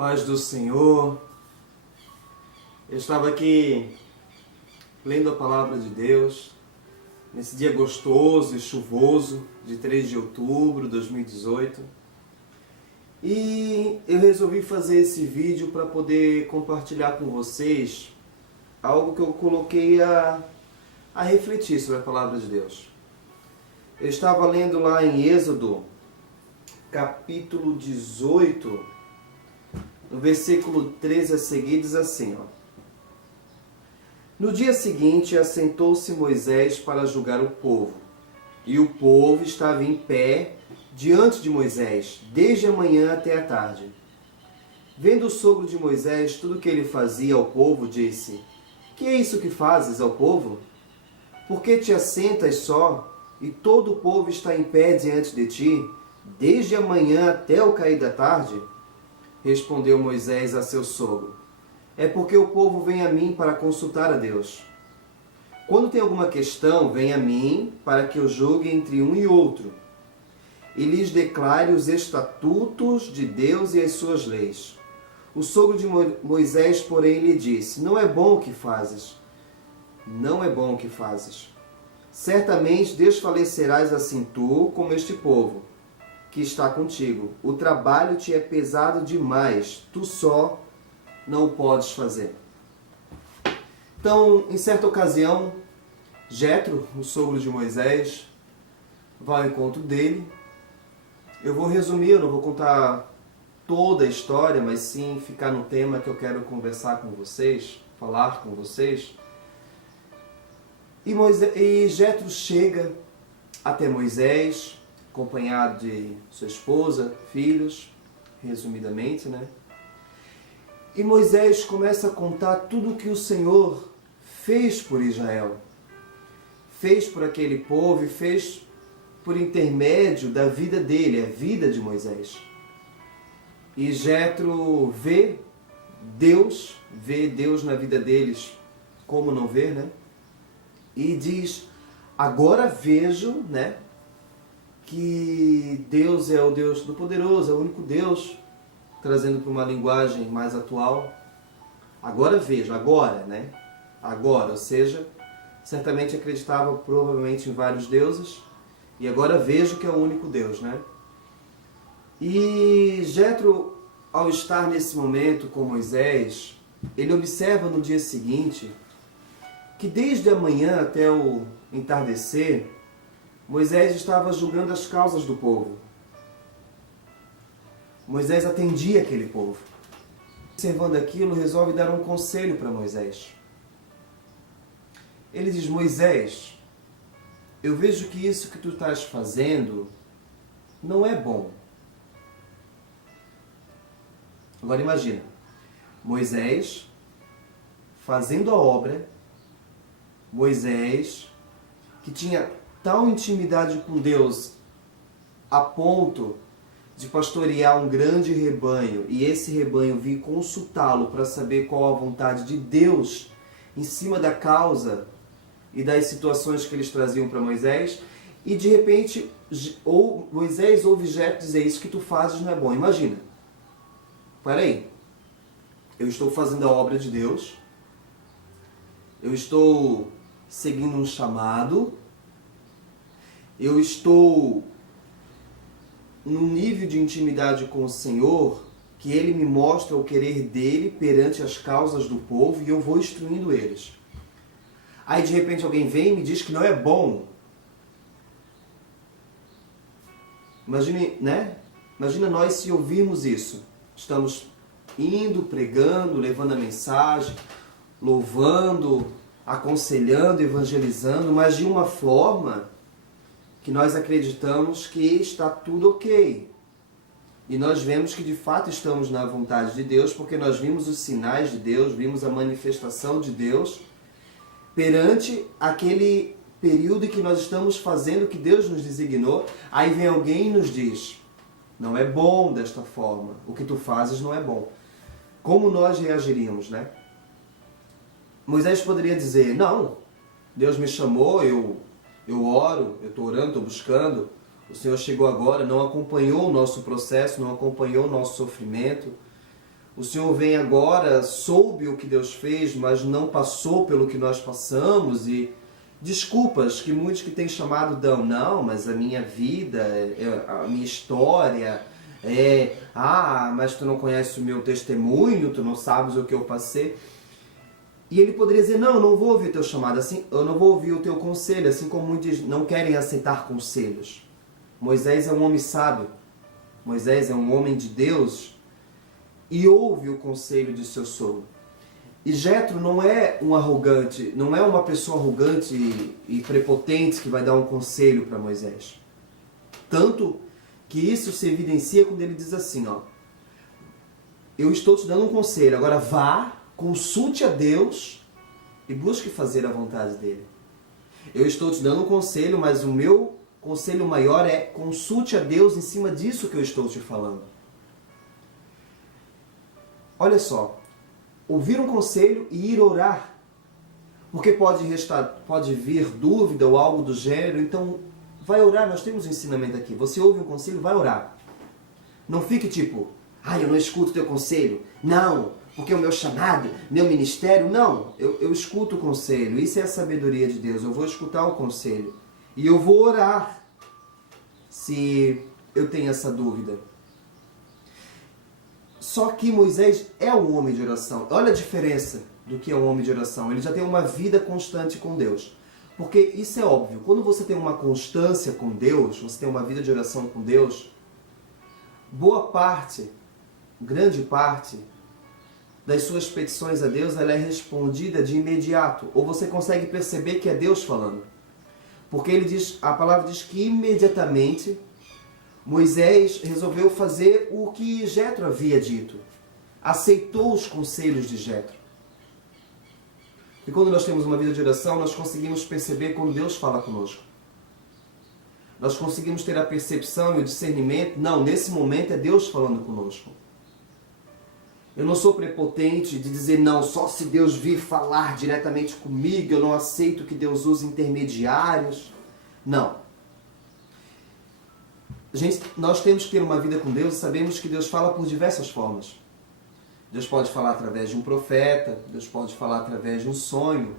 Paz do Senhor. Eu estava aqui lendo a palavra de Deus nesse dia gostoso e chuvoso de 3 de outubro de 2018 e eu resolvi fazer esse vídeo para poder compartilhar com vocês algo que eu coloquei a refletir sobre a palavra de Deus. Eu estava lendo lá em Êxodo, capítulo 18, no versículo 13 a seguir, diz assim, ó. No dia seguinte, assentou-se Moisés para julgar o povo. E o povo estava em pé diante de Moisés, desde a manhã até a tarde. Vendo o sogro de Moisés tudo o que ele fazia ao povo, disse: Que é isso que fazes ao povo? Por que te assentas só, e todo o povo está em pé diante de ti, desde a manhã até o cair da tarde? Respondeu Moisés a seu sogro: É porque o povo vem a mim para consultar a Deus. Quando tem alguma questão, vem a mim para que eu julgue entre um e outro, e lhes declare os estatutos de Deus e as suas leis. O sogro de Moisés, porém, lhe disse: Não é bom o que fazes. Não é bom o que fazes. Certamente desfalecerás assim tu como este povo que está contigo. O trabalho te é pesado demais, tu só não o podes fazer. Então, em certa ocasião, Jetro, o sogro de Moisés, vai ao encontro dele. Eu vou resumir, eu não vou contar toda a história, mas sim ficar no tema que eu quero conversar com vocês, falar com vocês. E Jetro chega até Moisés, acompanhado de sua esposa, filhos, resumidamente, né? E Moisés começa a contar tudo o que o Senhor fez por Israel, fez por aquele povo e fez por intermédio da vida dele, a vida de Moisés. E Jetro vê Deus na vida deles, como não ver, né? E diz: agora vejo, né, que Deus é o Deus Todo-Poderoso, é o único Deus, trazendo para uma linguagem mais atual. Agora vejo, agora, né? Agora, ou seja, certamente acreditava provavelmente em vários deuses, e agora vejo que é o único Deus, né? E Jetro, ao estar nesse momento com Moisés, ele observa no dia seguinte que desde a manhã até o entardecer, Moisés estava julgando as causas do povo. Moisés atendia aquele povo. Observando aquilo, resolve dar um conselho para Moisés. Ele diz: Moisés, eu vejo que isso que tu estás fazendo não é bom. Agora imagina, Moisés fazendo a obra, Moisés que tinha tal intimidade com Deus a ponto de pastorear um grande rebanho e esse rebanho vir consultá-lo para saber qual a vontade de Deus em cima da causa e das situações que eles traziam para Moisés, e de repente Moisés ouve Jetro dizer: isso que tu fazes não é bom. Imagina, peraí, eu estou fazendo a obra de Deus, eu estou seguindo um chamado, eu estou num nível de intimidade com o Senhor que Ele me mostra o querer dEle perante as causas do povo e eu vou instruindo eles. Aí de repente alguém vem e me diz que não é bom. Imagine, né? Imagina nós se ouvirmos isso. Estamos indo, pregando, levando a mensagem, louvando, aconselhando, evangelizando, mas de uma forma que nós acreditamos que está tudo ok. E nós vemos que de fato estamos na vontade de Deus, porque nós vimos os sinais de Deus, vimos a manifestação de Deus perante aquele período em que nós estamos fazendo o que Deus nos designou. Aí vem alguém e nos diz: não é bom desta forma, o que tu fazes não é bom. Como nós reagiríamos, né? Moisés poderia dizer: não, Deus me chamou, eu oro, eu estou orando, estou buscando, o Senhor chegou agora, não acompanhou o nosso processo, não acompanhou o nosso sofrimento, O senhor vem agora, soube o que Deus fez, mas não passou pelo que nós passamos, e desculpas que muitos que têm chamado dão, não, mas a minha vida, a minha história, mas tu não conheces o meu testemunho, tu não sabes o que eu passei. E ele poderia dizer, não, eu não vou ouvir o teu chamado, assim, eu não vou ouvir o teu conselho, assim como muitos não querem aceitar conselhos. Moisés é um homem sábio, Moisés é um homem de Deus e ouve o conselho de seu sogro. E Jetro não é um arrogante, não é uma pessoa arrogante e prepotente que vai dar um conselho para Moisés. Tanto que isso se evidencia quando ele diz assim, eu estou te dando um conselho, agora vá, consulte a Deus e busque fazer a vontade dele. Eu estou te dando um conselho, mas o meu conselho maior é consulte a Deus em cima disso que eu estou te falando. Olha só, ouvir um conselho e ir orar. Porque pode vir dúvida ou algo do gênero, então vai orar, nós temos um ensinamento aqui. Você ouve um conselho, vai orar. Não fique tipo, eu não escuto teu conselho. Não, porque o meu chamado, meu ministério, não. Eu escuto o conselho, isso é a sabedoria de Deus. Eu vou escutar o conselho e eu vou orar se eu tenho essa dúvida. Só que Moisés é um homem de oração. Olha a diferença do que é um homem de oração. Ele já tem uma vida constante com Deus. Porque isso é óbvio. Quando você tem uma constância com Deus, você tem uma vida de oração com Deus, boa parte, grande parte das suas petições a Deus, ela é respondida de imediato. Ou você consegue perceber que é Deus falando. Porque a palavra diz que imediatamente Moisés resolveu fazer o que Jetro havia dito. Aceitou os conselhos de Jetro. E quando nós temos uma vida de oração, nós conseguimos perceber quando Deus fala conosco. Nós conseguimos ter a percepção e o discernimento, não, nesse momento é Deus falando conosco. Eu não sou prepotente de dizer, não, só se Deus vir falar diretamente comigo, eu não aceito que Deus use intermediários. Não. Gente, nós temos que ter uma vida com Deus e sabemos que Deus fala por diversas formas. Deus pode falar através de um profeta, Deus pode falar através de um sonho,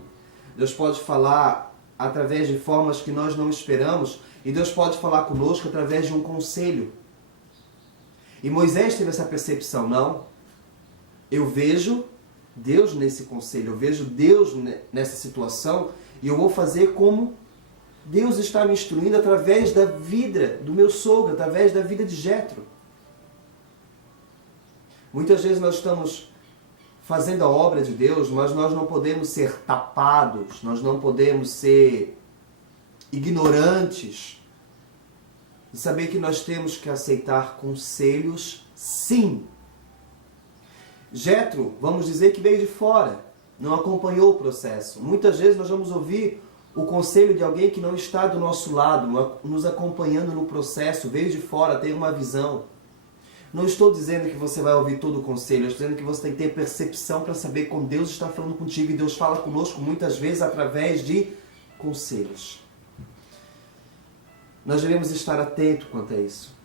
Deus pode falar através de formas que nós não esperamos e Deus pode falar conosco através de um conselho. E Moisés teve essa percepção, não, eu vejo Deus nesse conselho, eu vejo Deus nessa situação e eu vou fazer como Deus está me instruindo através da vida do meu sogro, através da vida de Jetro. Muitas vezes nós estamos fazendo a obra de Deus, mas nós não podemos ser tapados, nós não podemos ser ignorantes e saber que nós temos que aceitar conselhos, sim. Jetro, vamos dizer que veio de fora, não acompanhou o processo. Muitas vezes nós vamos ouvir o conselho de alguém que não está do nosso lado, nos acompanhando no processo, veio de fora, tem uma visão. Não estou dizendo que você vai ouvir todo o conselho, eu estou dizendo que você tem que ter percepção para saber quando Deus está falando contigo, e Deus fala conosco muitas vezes através de conselhos. Nós devemos estar atentos quanto a isso.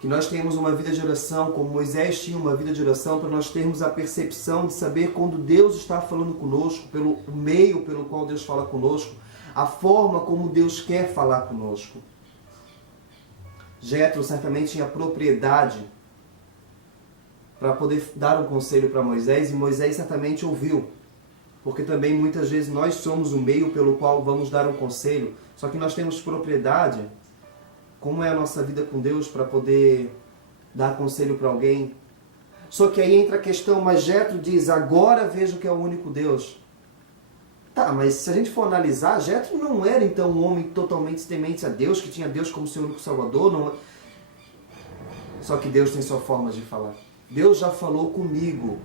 Que nós tenhamos uma vida de oração, como Moisés tinha uma vida de oração, para nós termos a percepção de saber quando Deus está falando conosco, pelo meio pelo qual Deus fala conosco, a forma como Deus quer falar conosco. Jetro certamente tinha propriedade para poder dar um conselho para Moisés, e Moisés certamente ouviu. Porque também muitas vezes nós somos o meio pelo qual vamos dar um conselho, só que nós temos propriedade. Como é a nossa vida com Deus para poder dar conselho para alguém? Só que aí entra a questão, mas Jetro diz, agora vejo que é o único Deus. Tá, mas se a gente for analisar, Jetro não era então um homem totalmente temente a Deus, que tinha Deus como seu único salvador. Não... Só que Deus tem sua forma de falar. Deus já falou comigo,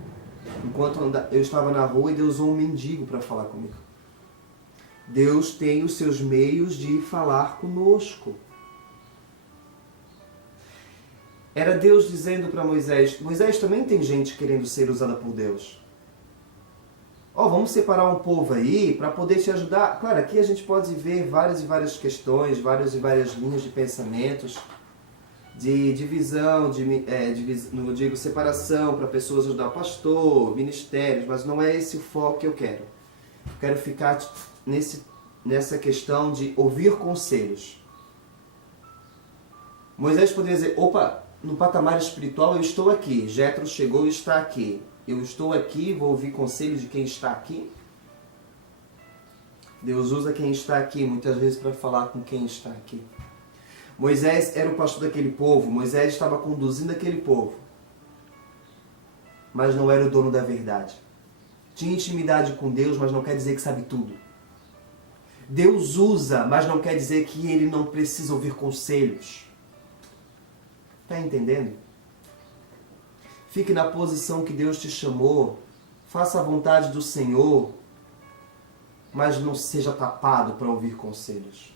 enquanto eu estava na rua, e Deus usou um mendigo para falar comigo. Deus tem os seus meios de falar conosco. Era Deus dizendo para Moisés, Moisés, também tem gente querendo ser usada por Deus. Vamos separar um povo aí para poder te ajudar. Claro, aqui a gente pode ver várias e várias questões, várias e várias linhas de pensamentos. de divisão, não digo separação para pessoas ajudar o pastor, ministérios, mas não é esse o foco que eu quero. Eu quero ficar nessa questão de ouvir conselhos. Moisés poderia dizer, opa, no patamar espiritual eu estou aqui, Jétro chegou e está aqui. Eu estou aqui, vou ouvir conselhos de quem está aqui. Deus usa quem está aqui muitas vezes para falar com quem está aqui. Moisés era o pastor daquele povo, Moisés estava conduzindo aquele povo, mas não era o dono da verdade. Tinha intimidade com Deus, mas não quer dizer que sabe tudo. Deus usa, mas não quer dizer que ele não precisa ouvir conselhos. Está entendendo? Fique na posição que Deus te chamou, faça a vontade do Senhor, mas não seja tapado para ouvir conselhos.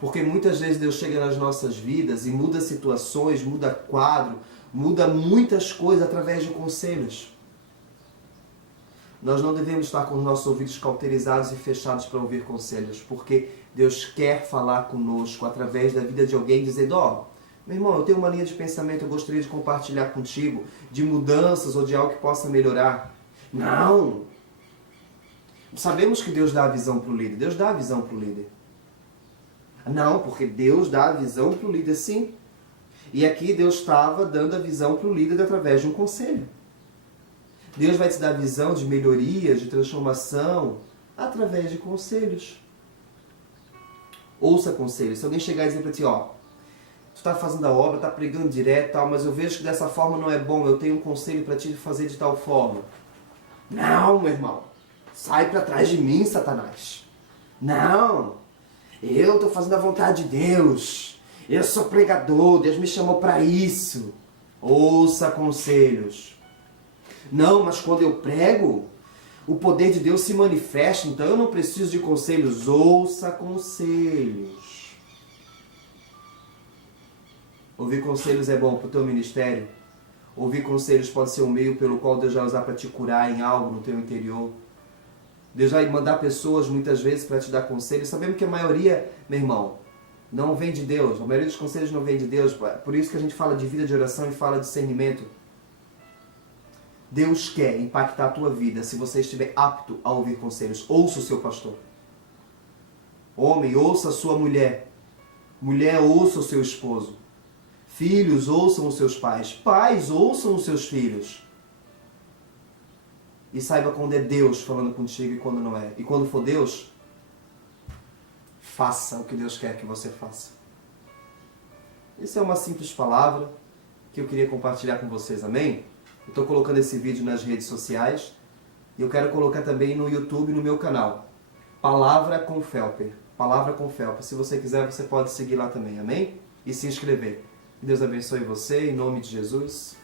Porque muitas vezes Deus chega nas nossas vidas e muda situações, muda quadro, muda muitas coisas através de conselhos. Nós não devemos estar com os nossos ouvidos cauterizados e fechados para ouvir conselhos, porque Deus quer falar conosco através da vida de alguém, dizendo, meu irmão, eu tenho uma linha de pensamento, eu gostaria de compartilhar contigo, de mudanças ou de algo que possa melhorar. Não! Sabemos que Deus dá a visão para o líder. Deus dá a visão para o líder. Não, porque Deus dá a visão para o líder, sim. E aqui Deus estava dando a visão para o líder através de um conselho. Deus vai te dar visão de melhoria, de transformação, através de conselhos. Ouça conselhos. Se alguém chegar e dizer para ti, tu está fazendo a obra, está pregando direto, mas eu vejo que dessa forma não é bom, eu tenho um conselho para te fazer de tal forma. Não, meu irmão. Sai para trás de mim, Satanás. Não. Eu estou fazendo a vontade de Deus. Eu sou pregador, Deus me chamou para isso. Ouça conselhos. Não, mas quando eu prego, o poder de Deus se manifesta, então eu não preciso de conselhos. Ouça conselhos. Ouvir conselhos é bom para o teu ministério. Ouvir conselhos pode ser um meio pelo qual Deus vai usar para te curar em algo no teu interior. Deus vai mandar pessoas muitas vezes para te dar conselhos. Sabemos que a maioria, meu irmão, não vem de Deus. A maioria dos conselhos não vem de Deus. Por isso que a gente fala de vida de oração e fala de discernimento. Deus quer impactar a tua vida se você estiver apto a ouvir conselhos. Ouça o seu pastor. Homem, ouça a sua mulher. Mulher, ouça o seu esposo. Filhos, ouçam os seus pais. Pais, ouçam os seus filhos. E saiba quando é Deus falando contigo e quando não é. E quando for Deus, faça o que Deus quer que você faça. Isso é uma simples palavra que eu queria compartilhar com vocês, amém? Eu estou colocando esse vídeo nas redes sociais e eu quero colocar também no YouTube, no meu canal. Palavra com Felper. Palavra com Felper. Se você quiser, você pode seguir lá também, amém? E se inscrever. Deus abençoe você, em nome de Jesus.